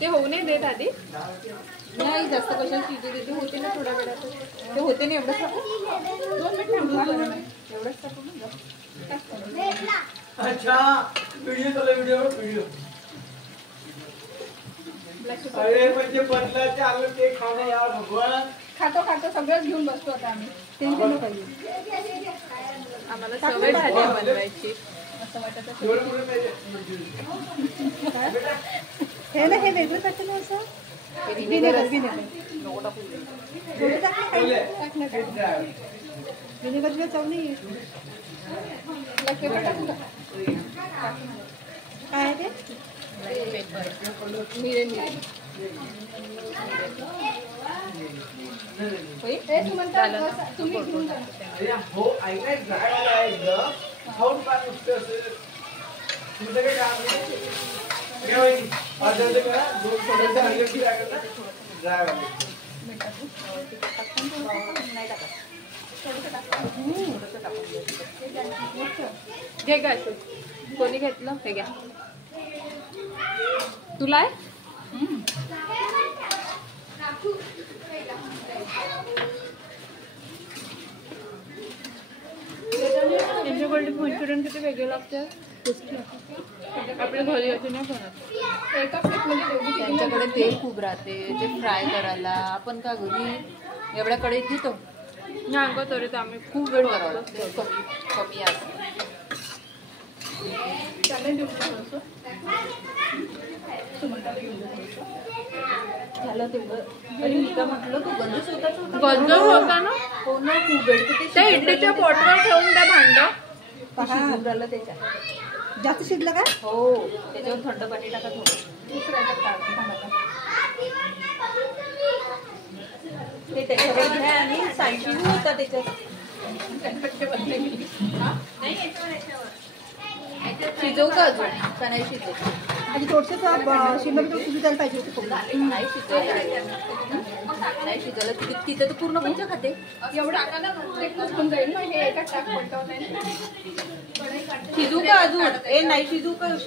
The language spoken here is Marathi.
ते होऊ नाही देत आधी नाही जास्त कशाला शिजू देते होते ना थोड्या वेळात ते होते ना एवढंच टाकू 2 मिनिट एवढंच टाकू ना अच्छा व्हिडिओ चला व्हिडिओ अरे म्हणजे बदलाचे आलं ते खाणं यार भगवान खातो सगळंच घेऊन बसतो आता आम्ही टेन्शन नको पाहिजे आम्हाला सवय झाली आहे बनवायची असं वाटत विनेगर हे ना हे वेगळं टाकलं ना असं विनेगर विनेगर चव नाही काय आहे ते मिरे तुम्ही घेऊन जा. हो ऐकाय ड्रायवाला आहे एकदम खाऊन पाच नुसते असेल तुमचं काही काम नाही घेवायची अर्धा करा दोन थोडंसं हल्ले की लागेल ना ड्रायवाले नाही टाका घे काय तू कोणी घेतलं हे घ्या तुला आहे त्यांच्याकडे मंचुरियन किती वेगळे लागते आपल्या घरी असे नाही बनत एका प्लेटमध्ये त्यांच्याकडे तेल खूप राहते ते फ्राय करायला आपण का घरी एवढ्या कढईत घेतो नाही का तरी तर आम्ही खूप वेळ करावं लागतो कमी आहे झालं तेवढं आणि मी का म्हटलं तू गंज स्वतःच गंज होता ना हो ना खूप वेळ त्या इडलीच्या पोटवर ठेवून त्या भांड शिजून राहिलं त्याच्यात जास्त शिजलं का हो त्याच्यावर थंड पाणी टाका ते त्याच्यावर घ्या आणि साईड होता त्याच्यात शिजवू का अजून का नाही शिजवू आणि थोडंसं शिमला शिजू द्यायला पाहिजे होतं नाही शिजवलं तिथे तर पूर्ण म्हणजे खाते एवढं जाईल ना हे एका टाक पडतो शिजू का अजून ए नाही शिजू का